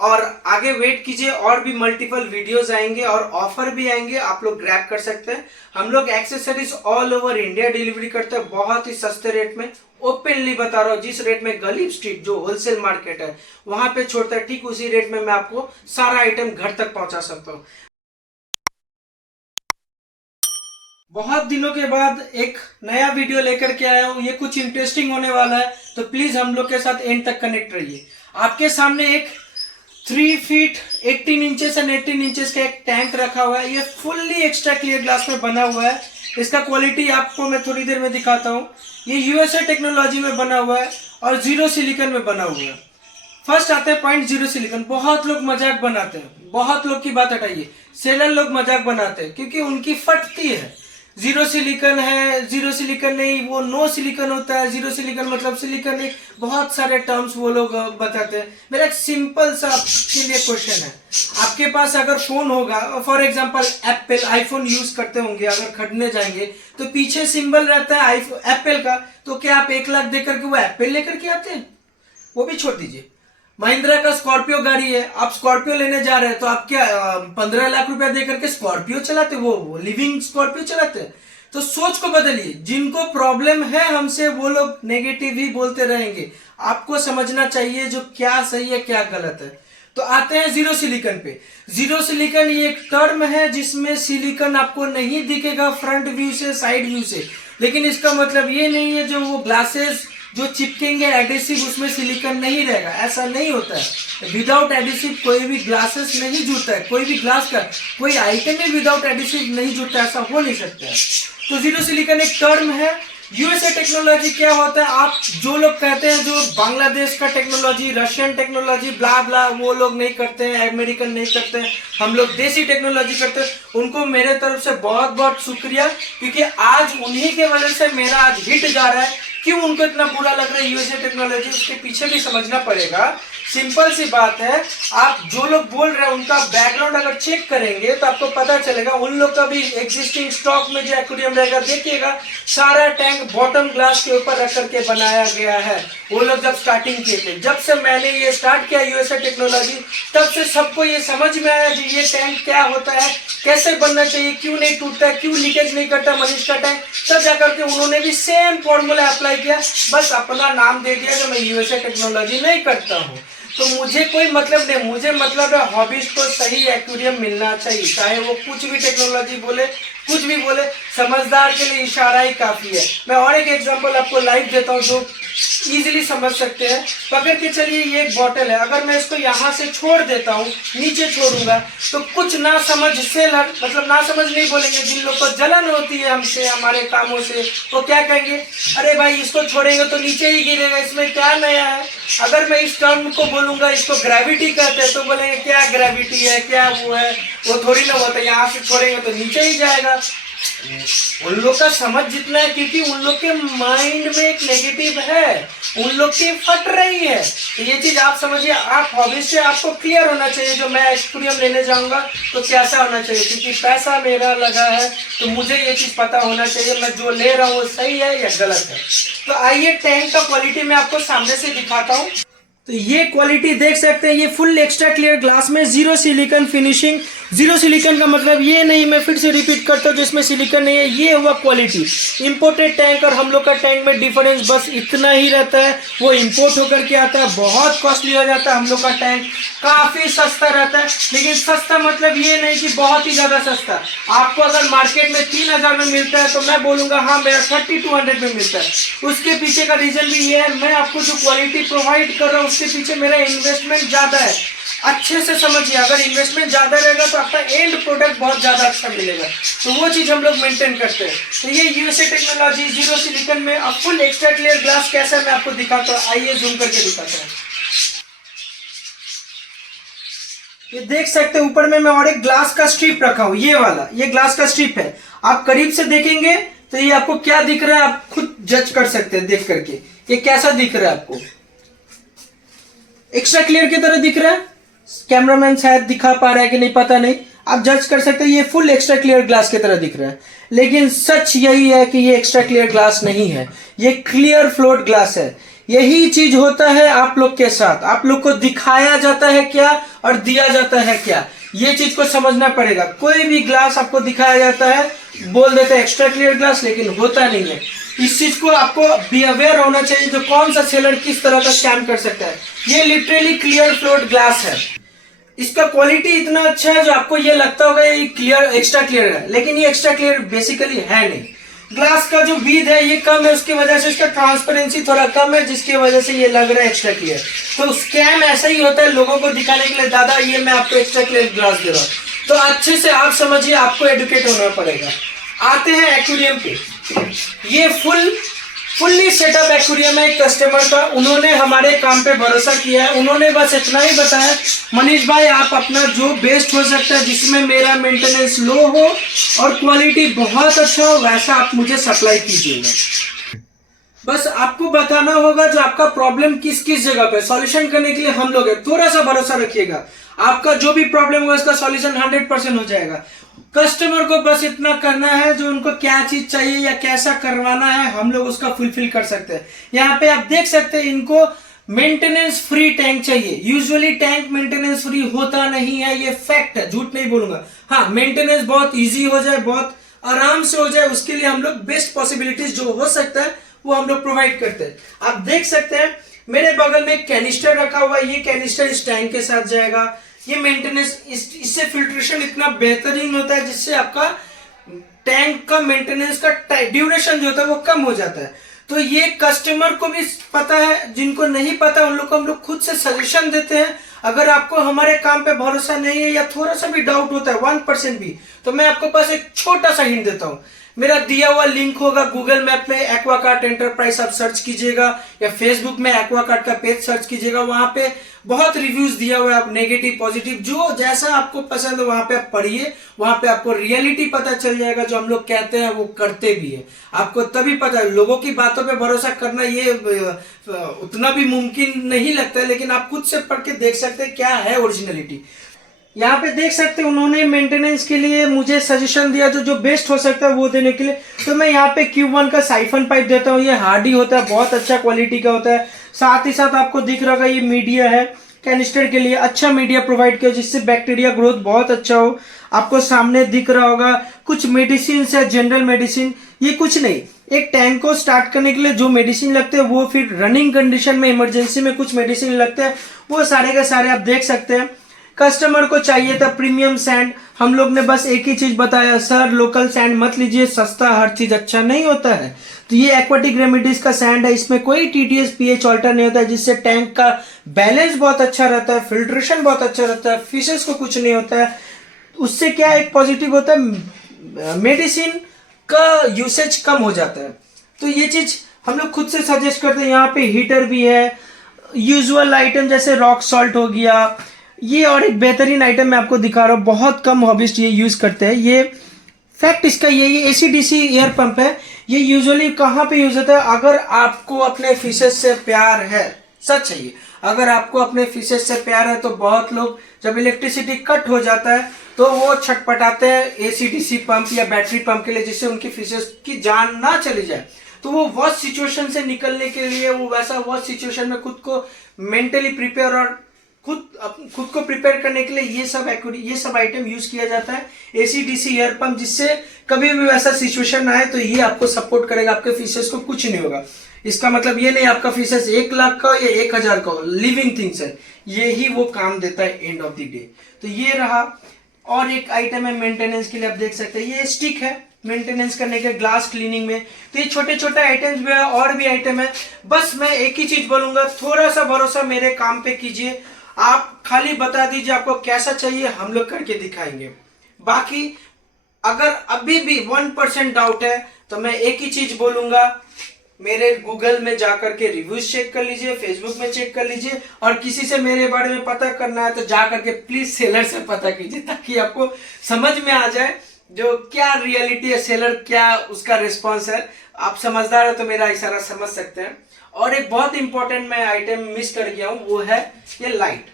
और आगे वेट कीजिए, और भी मल्टीपल वीडियोस आएंगे और ऑफर भी आएंगे, आप लोग ग्रैब कर सकते हैं। हम लोग accessories all over India delivery करते हैं बहुत ही सस्ते रेट में। ओपनली बता रहा हूँ, जिस रेट में गलीब स्ट्रीट जो होलसेल मार्केट है वहां पे छोड़ता है, ठीक उसी रेट में मैं आपको सारा आइटम घर तक पहुंचा सकता हूँ। बहुत दिनों के बाद एक नया वीडियो लेकर के आया हूँ, ये कुछ इंटरेस्टिंग होने वाला है, तो प्लीज हम लोग के साथ एंड तक कनेक्ट रहिए। आपके सामने एक 3 फीट 18 इंचेस एंड 18 इंचेस का एक टैंक रखा हुआ है। ये फुल्ली एक्स्ट्रा क्लियर ग्लास में बना हुआ है। इसका क्वालिटी आपको मैं थोड़ी देर में दिखाता हूँ। ये यूएसए टेक्नोलॉजी में बना हुआ है और जीरो सिलिकॉन में बना हुआ है। फर्स्ट आते हैं पॉइंट जीरो सिलिकॉन। बहुत लोग मजाक बनाते हैं, बहुत लोग की बात हटाइए, सेलर लोग मजाक बनाते हैं क्योंकि उनकी फटती है। जीरो सिलिकॉन है, जीरो सिलिकॉन नहीं, वो नो सिलिकॉन होता है, जीरो सिलिकॉन मतलब सिलिकॉन नहीं, बहुत सारे टर्म्स वो लोग बताते हैं। मेरा एक सिंपल सा आपके लिए क्वेश्चन है, आपके पास अगर फोन होगा, for example Apple iPhone use करते होंगे, अगर खरीदने जाएंगे तो पीछे सिंबल रहता है एप्पल का, तो क्या आप 1 लाख देकर के वो एप्पल लेकर के आते हैं? वो भी छोड़ दीजिए। महिंद्रा का स्कॉर्पियो गाड़ी है, आप स्कॉर्पियो लेने जा रहे हैं तो आप क्या 15 लाख रुपया देकर के स्कॉर्पियो चलाते, वो लिविंग स्कॉर्पियो चलाते हैं? तो सोच को बदलिए। जिनको प्रॉब्लम है हमसे वो लोग नेगेटिव ही बोलते रहेंगे। आपको समझना चाहिए जो क्या सही है क्या गलत है। तो आते हैं जीरो सिलिकॉन पे। जीरो सिलिकॉन ये एक टर्म है जिसमें सिलिकॉन आपको नहीं दिखेगा फ्रंट व्यू से, साइड व्यू से, लेकिन इसका मतलब ये नहीं है जो वो ग्लासेस जो चिपकेंगे एडिसिव उसमें सिलिकॉन नहीं रहेगा, ऐसा नहीं होता है। विदाउट एडिसिव कोई भी ग्लासेस नहीं जुड़ता है, कोई भी ग्लास का कोई आइटम ही विदाउट एडिसिव नहीं जुड़ता, ऐसा हो नहीं सकता है। तो जीरो सिलिकॉन एक टर्म है। यूएसए टेक्नोलॉजी क्या होता है? आप जो लोग कहते हैं जो बांग्लादेश का टेक्नोलॉजी, रशियन टेक्नोलॉजी, ब्ला ब्ला, वो लोग नहीं करते हैं, अमेरिकन नहीं करते हैं, हम लोग देसी टेक्नोलॉजी करते हैं। उनको मेरे तरफ से बहुत बहुत शुक्रिया, क्योंकि आज उन्हीं के वजह से मेरा आज हिट जा रहा है। क्यों उनको इतना बुरा लग रहा है यूएसए टेक्नोलॉजी, उसके पीछे भी समझना पड़ेगा। सिंपल सी बात है, आप जो लोग बोल रहे हैं उनका बैकग्राउंड अगर चेक करेंगे तो आपको पता चलेगा। उन लोग का भी एग्जिस्टिंग स्टॉक में जो एक्वेरियम रहेगा, देखिएगा सारा टैंक बॉटम ग्लास के ऊपर रख करके बनाया गया है। वो लोग जब स्टार्टिंग किए थे, जब से मैंने ये स्टार्ट किया यूएसए टेक्नोलॉजी, तब से सबको ये समझ में आया कि ये टैंक क्या होता है, कैसे बनना चाहिए, क्यों नहीं टूटता है, क्यों लीकेज नहीं करता मनीष का टैंक। तब जाकर के उन्होंने भी सेम फॉर्मूला अप्लाई किया, बस अपना नाम दे दिया कि मैं यूएसए टेक्नोलॉजी नहीं करता हूँ। तो मुझे कोई मतलब नहीं, मुझे मतलब है हॉबीज को सही एक्वेरियम मिलना चाहिए, चाहे वो कुछ भी टेक्नोलॉजी बोले, कुछ भी बोले, समझदार के लिए इशारा ही काफी है। मैं और एक एग्जांपल आपको लाइव देता हूँ जो इजीली समझ सकते हैं। पकड़ के चलिए, ये एक बॉटल है, अगर मैं इसको यहाँ से छोड़ देता हूँ, नीचे छोड़ूंगा, तो कुछ ना समझ से मतलब ना समझ नहीं बोलेंगे, जिन लोग को जलन होती है हमसे, हमारे कामों से, वो क्या कहेंगे, अरे भाई इसको छोड़ेंगे तो नीचे ही गिरेगा, इसमें क्या नया है। अगर मैं इस टर्म को बोलूंगा, इसको ग्रेविटी कहते हैं, तो बोलेंगे क्या ग्रेविटी है, क्या वो है, वो थोड़ी ना होता है, यहाँ से छोड़ेंगे तो नीचे ही जाएगा। उन लोग का समझ जितना है, क्योंकि उन लोग के माइंड में एक नेगेटिव है, उन लोग की फट रही है। तो ये चीज आप समझिए। आप हॉबी से आपको क्लियर होना चाहिए, जो मैं एक्वेरियम लेने जाऊंगा तो कैसा होना चाहिए, क्योंकि पैसा मेरा लगा है तो मुझे ये चीज पता होना चाहिए मैं जो ले रहा हूँ वो सही है या गलत है। तो आइए टैंक का क्वालिटी मैं आपको सामने से दिखाता हूँ। तो ये क्वालिटी देख सकते हैं, ये फुल एक्स्ट्रा क्लियर ग्लास में zero silicon finishing. Zero silicon का मतलब ये नहीं, मैं फिर से रिपीट करता हूँ, जिसमें सिलिकॉन नहीं है, ये हुआ क्वालिटी। इंपोर्टेड टैंक और हम लोग का टैंक में डिफरेंस बस इतना ही रहता है, वो इंपोर्ट होकर के आता है, बहुत कॉस्टली हो जाता है। हम लोग का टैंक काफी सस्ता रहता है, लेकिन सस्ता मतलब ये नहीं कि बहुत ही ज्यादा सस्ता। आपको अगर मार्केट में 3000 में मिलता है तो मैं बोलूंगा हाँ मेरा 3200 में मिलता है। उसके पीछे का रीजन भी ये है, मैं आपको जो क्वालिटी प्रोवाइड कर रहा हूँ उसके पीछे मेरा इन्वेस्टमेंट ज्यादा है। अच्छे से समझिए, अगर इन्वेस्टमेंट ज्यादा रहेगा तो आपका एंड प्रोडक्ट बहुत ज्यादा अच्छा मिलेगा। तो वो चीज हम लोग मेंटेन करते हैं। तो ये यूएसए टेक्नोलॉजी जीरो सिलिकॉन में अब फुल एक्स्ट्रा क्लियर ग्लास कैसा है मैं आपको दिखाता हूँ। आइए जूम करके दिखाता हूँ। ये देख सकते हैं ऊपर में मैं और एक ग्लास का स्ट्रिप रखा हूँ, ये वाला, ये ग्लास का स्ट्रिप है। आप करीब से देखेंगे तो ये आपको क्या दिख रहा है, आप खुद जज कर सकते हैं देख करके, ये कैसा दिख रहा है आपको। एक्स्ट्रा क्लियर की तरह दिख रहा है, कैमरामैन शायद दिखा पा रहा है कि नहीं पता नहीं। आप जज कर सकते हैं ये फुल एक्स्ट्रा क्लियर ग्लास की तरह दिख रहा है, लेकिन सच यही है कि ये एक्स्ट्रा क्लियर ग्लास नहीं है, ये क्लियर फ्लोट ग्लास है। यही चीज होता है आप लोग के साथ, आप लोग को दिखाया जाता है क्या और दिया जाता है क्या, ये चीज को समझना पड़ेगा। कोई भी ग्लास आपको दिखाया जाता है, बोल देते हैं एक्स्ट्रा क्लियर ग्लास, लेकिन होता नहीं है। इस चीज को आपको बी अवेयर होना चाहिए, जो कौन सा सेलर किस तरह का स्कैम कर सकता है। ये लिटरली क्लियर फ्लोट ग्लास है, इसका क्वालिटी इतना अच्छा है जो आपको ये लगता होगा ये क्लियर एक्स्ट्रा क्लियर है, लेकिन ये एक्स्ट्रा क्लियर बेसिकली है नहीं। ग्लास का जो विड्थ है ये कम है, उसकी वजह से इसका ट्रांसपेरेंसी थोड़ा कम है, जिसकी वजह से ये लग रहा है एक्स्ट्रा क्लियर। तो स्कैम ऐसा ही होता है, लोगों को दिखाने के लिए दादा ये मैं आपको एक्स्ट्रा क्लियर ग्लास दे रहा हूँ। तो अच्छे से आप समझिए, आपको एडुकेट होना पड़ेगा। आते हैं एक्वेरियम पे। ये फुल्ली सेटअप एक्वेरियम है एक कस्टमर का, उन्होंने हमारे काम पे भरोसा किया है। उन्होंने बस इतना ही बताया, मनीष भाई आप अपना जो बेस्ट हो सकता है जिसमें मेरा मेंटेनेंस लो हो और क्वालिटी बहुत अच्छा हो, वैसा आप मुझे सप्लाई कीजिएगा। बस आपको बताना होगा जो आपका प्रॉब्लम किस किस जगह पे, सॉल्यूशन करने के लिए हम लोग हैं। थोड़ा सा भरोसा रखिएगा, आपका जो भी प्रॉब्लम होगा इसका सॉल्यूशन 100% हो जाएगा। कस्टमर को बस इतना करना है, जो उनको क्या चीज चाहिए या कैसा करवाना है हम लोग उसका फुलफिल कर सकते हैं। यहाँ पे आप देख सकते हैं इनको मेंटेनेंस फ्री टैंक चाहिए। यूजुअली टैंक मेंटेनेंस फ्री होता नहीं है, ये फैक्ट है, झूठ नहीं बोलूंगा। हाँ, मेंटेनेंस बहुत इजी हो जाए, बहुत आराम से हो जाए, उसके लिए हम लोग बेस्ट पॉसिबिलिटीज जो हो सकता है वो हम लोग प्रोवाइड करते हैं। आप देख सकते हैं मेरे बगल में एक कैनिस्टर रखा हुआ है, ये कैनिस्टर इस टैंक के साथ जाएगा। ये मेंटेनेंस इससे फिल्ट्रेशन इतना बेहतरीन होता है जिससे आपका टैंक का मेंटेनेंस का ड्यूरेशन जो होता है वो कम हो जाता है। तो ये कस्टमर को भी पता है, जिनको नहीं पता उन लोग को हम लोग खुद से सजेशन देते हैं। अगर आपको हमारे काम पे भरोसा नहीं है या थोड़ा सा भी डाउट होता है 1% भी, तो मैं आपको बस एक छोटा सा हिंट देता हूँ। मेरा दिया हुआ लिंक होगा गूगल मैप में, एक्वाकार्ट एंटरप्राइज आप सर्च कीजिएगा, या फेसबुक में एक्वाकार्ट का पेज सर्च कीजिएगा, वहां पे बहुत रिव्यूज दिया हुआ है, आप नेगेटिव पॉजिटिव जो जैसा आपको पसंद है वहां पे आप पढ़िए, वहां पे आपको रियलिटी पता चल जाएगा। जो हम लोग कहते हैं वो करते भी है, आपको तभी पता है। लोगों की बातों पे भरोसा करना ये उतना भी मुमकिन नहीं लगता है, लेकिन आप खुद से पढ़ के देख सकते हैं क्या है ओरिजिनलिटी। यहाँ पे देख सकते हैं उन्होंने मेंटेनेंस के लिए मुझे सजेशन दिया जो बेस्ट हो सकता है वो देने के लिए। तो मैं यहाँ पे Q1 का साइफन पाइप देता हूँ, ये हार्डी होता है, बहुत अच्छा क्वालिटी का होता है। साथ ही साथ आपको दिख रहा होगा ये मीडिया है, कैनिस्टर के लिए अच्छा मीडिया प्रोवाइड किया जिससे बैक्टीरिया ग्रोथ बहुत अच्छा हो। आपको सामने दिख रहा होगा कुछ मेडिसिन है, जनरल मेडिसिन, ये कुछ नहीं, एक टैंक को स्टार्ट करने के लिए जो मेडिसिन लगते हैं वो फिर रनिंग कंडीशन में इमरजेंसी में कुछ मेडिसिन लगते हैं, वो सारे के सारे आप देख सकते हैं। कस्टमर को चाहिए था प्रीमियम सैंड, हम लोग ने बस एक ही चीज बताया, सर लोकल सैंड मत लीजिए, सस्ता हर चीज अच्छा नहीं होता है। तो ये एक्वाटिक रेमेडीज का सैंड है, इसमें कोई टीटीएस पीएच ऑल्टर नहीं होता है, जिससे टैंक का बैलेंस बहुत अच्छा रहता है, फिल्ट्रेशन बहुत अच्छा रहता है, फिशेस को कुछ नहीं होता है। उससे क्या एक पॉजिटिव होता है, मेडिसिन का यूसेज कम हो जाता है। तो ये चीज हम लोग खुद से सजेस्ट करते हैं। यहाँ पे हीटर भी है, यूजुअल आइटम जैसे रॉक सॉल्ट हो गया, ये और एक बेहतरीन आइटम मैं आपको दिखा रहा हूँ, बहुत कम हॉबिस्ट ये यूज करते हैं। ये फैक्ट इसका ये एसीडीसी एयर पंप है। ये यूजुअली कहाँ पे यूज होता है, अगर आपको अपने फिशेस से प्यार है, सच है ये, अगर आपको अपने फिशेस से प्यार है तो बहुत लोग जब इलेक्ट्रिसिटी कट हो जाता है तो वो छटपटाते हैं एसीडीसी पंप या बैटरी पंप के लिए, जिससे उनकी फिशेस की जान ना चली जाए। तो वो वर्स्ट सिचुएशन से निकलने के लिए, वो वैसा वर्स्ट सिचुएशन में खुद को मेंटली प्रिपेयर और खुद को प्रिपेयर करने के लिए ये सब आइटम यूज किया जाता है, एसीडीसी एयर पंप, जिससे कभी भी वैसा सिचुएशन आए तो ये आपको सपोर्ट करेगा, आपके फिशेस को कुछ नहीं होगा। इसका मतलब ये नहीं आपका फिशेस 1 लाख का या 1000 का हो, लिविंग थिंग्स है, ये ही वो काम देता है एंड ऑफ द डे। तो ये रहा, और एक आइटम है मेंटेनेंस के लिए, आप देख सकते हैं ये स्टिक है मेंटेनेंस करने के, ग्लास क्लीनिंग में। तो ये छोटे छोटे आइटम्स भी है, और भी आइटम है। बस मैं एक ही चीज बोलूंगा, थोड़ा सा भरोसा मेरे काम पे कीजिए, आप खाली बता दीजिए आपको कैसा चाहिए, हम लोग करके दिखाएंगे। बाकी अगर अभी भी 1% डाउट है तो मैं एक ही चीज बोलूंगा, मेरे गूगल में जाकर के रिव्यूज चेक कर लीजिए, फेसबुक में चेक कर लीजिए, और किसी से मेरे बारे में पता करना है तो जाकर के प्लीज सेलर से पता कीजिए, ताकि आपको समझ में आ जाए जो क्या रियलिटी है, सेलर क्या उसका रिस्पॉन्स है। आप समझदार है तो मेरा इशारा समझ सकते हैं। और एक बहुत इंपॉर्टेंट मैं आइटम मिस कर गया हूं, वो है ये लाइट।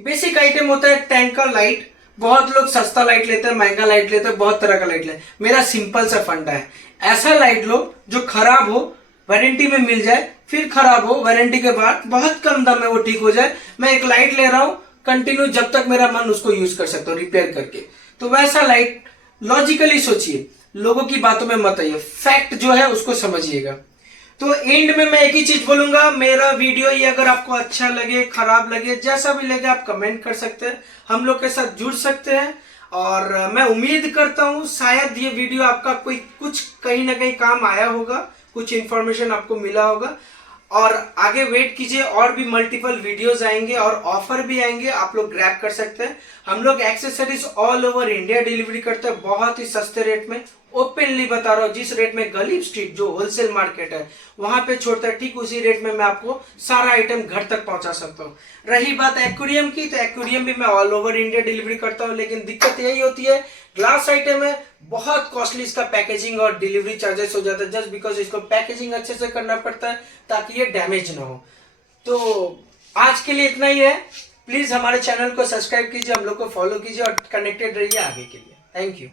बेसिक आइटम होता है टैंक का लाइट, बहुत लोग सस्ता लाइट लेते हैं, महंगा लाइट लेते हैं, बहुत तरह का लाइट लेते हैं। मेरा सिंपल सा फंडा है, ऐसा लाइट लो जो खराब हो वारंटी में मिल जाए, फिर खराब हो वारंटी के बाद बहुत कम दाम में वो ठीक हो जाए। मैं एक लाइट ले रहा हूं कंटिन्यू, जब तक मेरा मन उसको यूज कर सकता हूँ रिपेयर करके। तो वैसा लाइट लॉजिकली सोचिए, लोगों की बातों में मत आइए, फैक्ट जो है उसको समझिएगा। तो एंड में मैं एक ही चीज बोलूंगा, मेरा वीडियो ये अगर आपको अच्छा लगे, खराब लगे, जैसा भी लगे आप कमेंट कर सकते हैं, हम लोग के साथ जुड़ सकते हैं। और मैं उम्मीद करता हूं शायद ये वीडियो आपका कोई कुछ कहीं ना कहीं काम आया होगा, कुछ इंफॉर्मेशन आपको मिला होगा। और आगे वेट कीजिए, और भी मल्टीपल वीडियोस आएंगे और ऑफर भी आएंगे, आप लोग ग्रैब कर सकते हैं। हम लोग accessories all over India delivery करते हैं बहुत ही सस्ते रेट में। ओपनली बता रहा हूँ, जिस रेट में गलीब स्ट्रीट जो होलसेल मार्केट है वहां पे छोड़ता है, ठीक उसी रेट में मैं आपको सारा आइटम घर तक पहुंचा सकता हूँ। रही बात एक्वेरियम की, तो एक्वेरियम भी मैं ऑल ओवर इंडिया डिलीवरी करता हूँ, लेकिन दिक्कत यही होती है ग्लास आइटम है, बहुत कॉस्टली इसका पैकेजिंग और डिलीवरी चार्जेस हो जाता है, जस्ट बिकॉज इसको पैकेजिंग अच्छे से करना पड़ता है ताकि ये डैमेज ना हो। तो आज के लिए इतना ही है। प्लीज हमारे चैनल को सब्सक्राइब कीजिए, हम लोग को फॉलो कीजिए और कनेक्टेड रहिए आगे के लिए। Thank you.